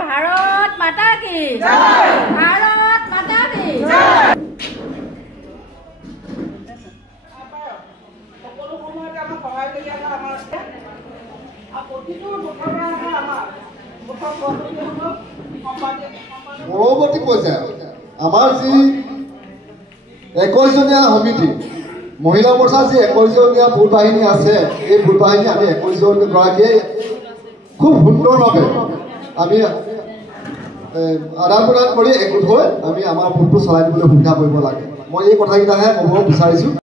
भारत माता की जय। भारत माता की जय। পৰৱৰ্তী পৰ্যায়ত আমাৰ যি 21জনীয়া সমিতি মহিলা মৰ্চাৰ যি 21জনীয়া ভোট বাহিনী আছে, এই ভোট বাহিনী আমি 21জনগৰাকীয়ে খুব সুন্দৰভাৱে আমি আদান প্ৰদান কৰি একগোট হৈ আমি আমাৰ ভোটটো চলাই দিবলৈ সুবিধা কৰিব লাগে। মই এই কথাকেইটাহে ক'ব বিচাৰিছোঁ।